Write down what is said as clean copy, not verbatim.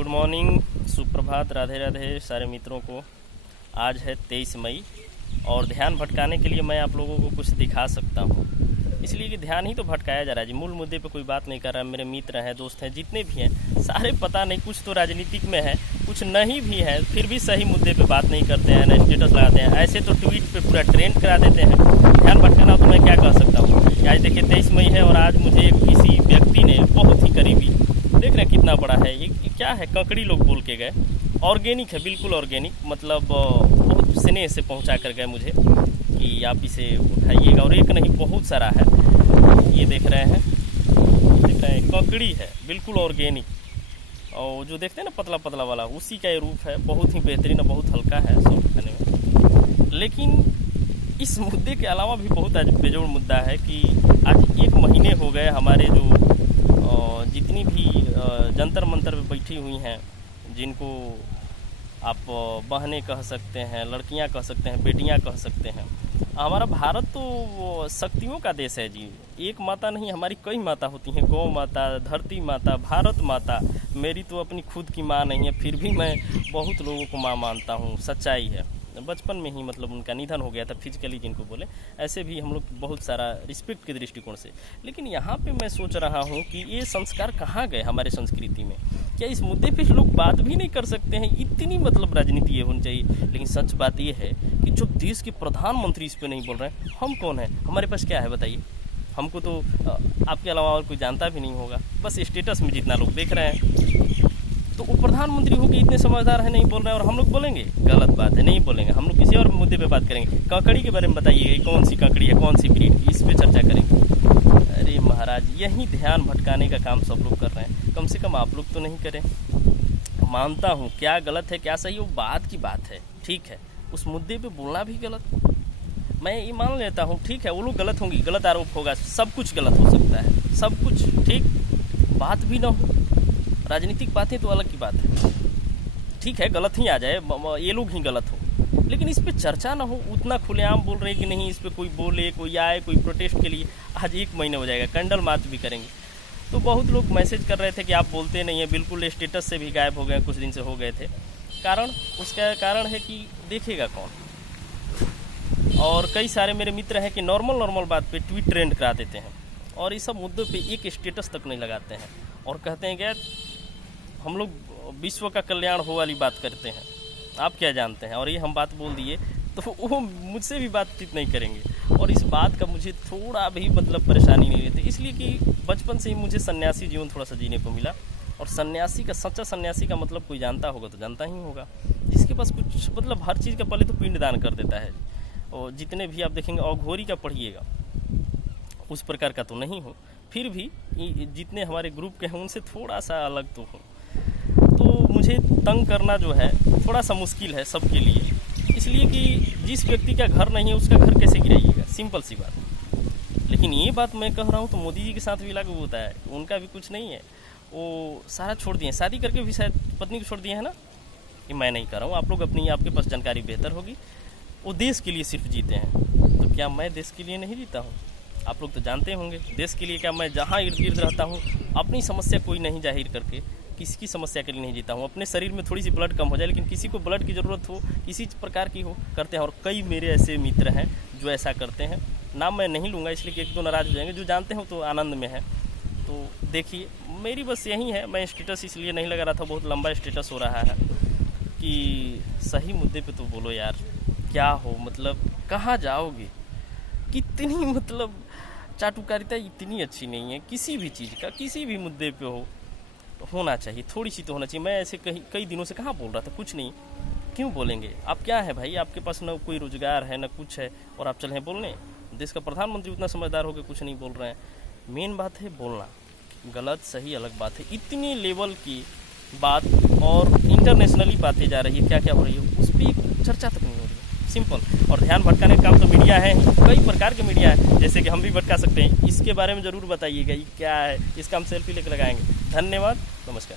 Good morning, सुप्रभात, राधे राधे सारे मित्रों को। आज है 23 मई और ध्यान भटकाने के लिए मैं आप लोगों को कुछ दिखा सकता हूँ, इसलिए कि ध्यान ही तो भटकाया जा रहा है जी। मूल मुद्दे पे कोई बात नहीं कर रहा है। मेरे मित्र हैं, दोस्त हैं, जितने भी हैं सारे पता नहीं, कुछ तो राजनीतिक में है, कुछ नहीं भी है, फिर भी सही मुद्दे पे बात नहीं करते हैं, ना स्टेटस लगाते हैं। ऐसे तो ट्वीट पे पूरा ट्रेंड करा देते हैं। ध्यान भटकाना तो मैं क्या कह सकता हूँ। आज देखिए 23 मई है और आज मुझे किसी व्यक्ति ने बहुत ही करीबी, देख रहे हैं कितना बड़ा है ये क्या है, ककड़ी लोग बोल के गए। ऑर्गेनिक है, बिल्कुल ऑर्गेनिक, मतलब बहुत स्नेह से पहुंचा कर गए मुझे कि आप इसे उठाइएगा। और एक नहीं, बहुत सारा है। ये देख रहे हैं ककड़ी है, बिल्कुल ऑर्गेनिक। और जो देखते हैं ना पतला पतला वाला, उसी का ये रूप है। बहुत ही बेहतरीन, बहुत हल्का है सब खाने में। लेकिन इस मुद्दे के अलावा भी बहुत आज बेजोड़ मुद्दा है कि आज 1 महीने हो गए हमारे जो जितनी भी जंतर मंतर पे बैठी हुई हैं, जिनको आप बहनें कह सकते हैं, लड़कियां कह सकते हैं, बेटियां कह सकते हैं। हमारा भारत तो शक्तियों का देश है जी। एक माता नहीं, हमारी कई माता होती हैं। गौ माता, धरती माता, भारत माता। मेरी तो अपनी खुद की माँ नहीं है, फिर भी मैं बहुत लोगों को माँ मानता हूँ। सच्चाई है। बचपन में ही मतलब उनका निधन हो गया था, फिजिकली जिनको बोले, ऐसे भी हम लोग बहुत सारा रिस्पेक्ट के दृष्टिकोण से। लेकिन यहाँ पे मैं सोच रहा हूँ कि ये संस्कार कहाँ गए हमारे संस्कृति में। क्या इस मुद्दे पे लोग बात भी नहीं कर सकते हैं? इतनी मतलब राजनीति ये होनी चाहिए। लेकिन सच बात ये है कि जो देश के प्रधानमंत्री इस पे नहीं बोल रहे हैं, हम कौन है? हमारे पास क्या है बताइए? हमको तो आपके अलावा और कोई जानता भी नहीं होगा। बस स्टेटस में जितना लोग देख रहे हैं, तो वो प्रधानमंत्री होकर इतने समझदार है, नहीं बोल रहे हैं। और हम लोग बोलेंगे गलत बात है, नहीं बोलेंगे। हम लोग किसी और मुद्दे पे बात करेंगे। ककड़ी के बारे में बताइएगा, कौन सी ककड़ी है, कौन सी ब्रीड की, इस पे चर्चा करेंगे। अरे महाराज, यही ध्यान भटकाने का काम सब लोग कर रहे हैं। कम से कम आप लोग तो नहीं करें। मानता हूँ क्या गलत है क्या सही, वो बात की बात है, ठीक है। उस मुद्दे पे बोलना भी गलत, मैं ये मान लेता हूँ, ठीक है। वो लोग गलत होंगी, गलत आरोप होगा, सब कुछ गलत हो सकता है, सब कुछ ठीक। बात भी ना हो, राजनीतिक बातें तो अलग की बात है, ठीक है। गलत ही आ जाए, ये लोग ही गलत हो, लेकिन इस पे चर्चा ना हो। उतना खुलेआम बोल रहे हैं कि नहीं, इस पे कोई बोले, कोई आए, कोई प्रोटेस्ट के लिए। आज 1 महीना हो जाएगा, कैंडल मार्च भी करेंगे। तो बहुत लोग मैसेज कर रहे थे कि आप बोलते नहीं है, बिल्कुल स्टेटस से भी गायब हो गए, कुछ दिन से हो गए थे। कारण, उसका कारण है कि देखेगा कौन। और कई सारे मेरे मित्र हैं कि नॉर्मल बात पे ट्वीट ट्रेंड करा देते हैं और इस सब मुद्दों पे एक स्टेटस तक नहीं लगाते हैं और कहते हैं कि हम लोग विश्व का कल्याण हो वाली बात करते हैं, आप क्या जानते हैं। और ये हम बात बोल दिए तो वो मुझसे भी बातचीत नहीं करेंगे। और इस बात का मुझे थोड़ा भी मतलब परेशानी नहीं रहती, इसलिए कि बचपन से ही मुझे सन्यासी जीवन थोड़ा सा जीने को मिला। और सन्यासी का, सच्चा सन्यासी का मतलब कोई जानता होगा तो जानता ही होगा, जिसके पास कुछ मतलब हर चीज़ का पहले तो पिंडदान कर देता है। और जितने भी आप देखेंगे अघोरी का पढ़िएगा, उस प्रकार का तो नहीं हो, फिर भी जितने हमारे ग्रुप के हैं उनसे थोड़ा सा अलग तो हो। तो मुझे तंग करना जो है थोड़ा सा मुश्किल है सबके लिए, इसलिए कि जिस व्यक्ति का घर नहीं है उसका घर कैसे गिराइएगा, सिंपल सी बात। लेकिन ये बात मैं कह रहा हूँ तो मोदी जी के साथ भी लागू होता है। उनका भी कुछ नहीं है, वो सारा छोड़ दिए, शादी करके भी शायद पत्नी को छोड़ दिए हैं ना। ये मैं नहीं कर रहा हूँ, आप लोग अपनी, आपके पास जानकारी बेहतर होगी। वो देश के लिए सिर्फ जीते हैं, तो क्या मैं देश के लिए नहीं जीता हूँ? आप लोग तो जानते होंगे देश के लिए क्या मैं जहाँ इर्द गिर्द रहता हूँ अपनी समस्या कोई नहीं जाहिर करके किसी की समस्या के लिए नहीं जीता हूँ। अपने शरीर में थोड़ी सी ब्लड कम हो जाए, लेकिन किसी को ब्लड की ज़रूरत हो, किसी प्रकार की हो, करते हैं। और कई मेरे ऐसे मित्र हैं जो ऐसा करते हैं। नाम मैं नहीं लूँगा इसलिए कि 1-2 नाराज़ हो जाएंगे। जो जानते हो तो आनंद में है। तो देखिए, मेरी बस यही है। मैं स्टेटस इसलिए नहीं लगा रहा था, बहुत लंबा स्टेटस हो रहा है, कि सही मुद्दे पर तो बोलो यार, क्या हो मतलब, कहाँ जाओगे? कितनी मतलब चाटुकारिता इतनी अच्छी नहीं है किसी भी चीज़ का, किसी भी मुद्दे पे हो तो होना चाहिए, थोड़ी सी तो होना चाहिए। मैं ऐसे कई दिनों से कहाँ बोल रहा था, कुछ नहीं। क्यों बोलेंगे? आप क्या है भाई, आपके पास ना कोई रोजगार है ना कुछ है, और आप चले हैं बोलने? देश का प्रधानमंत्री उतना समझदार होकर कुछ नहीं बोल रहे हैं। मेन बात है बोलना, गलत सही अलग बात है। इतनी लेवल की बात और इंटरनेशनली बातें जा रही है, क्या क्या हो रही है, उस पर चर्चा तक नहीं हो रही है, सिंपल। और ध्यान भटकाने का काम तो मीडिया है, कई प्रकार के मीडिया है, जैसे कि हम भी भटका सकते हैं। इसके बारे में ज़रूर बताइएगा ये क्या है, इसका हम सेल्फी लेकर लगाएंगे। धन्यवाद, नमस्कार।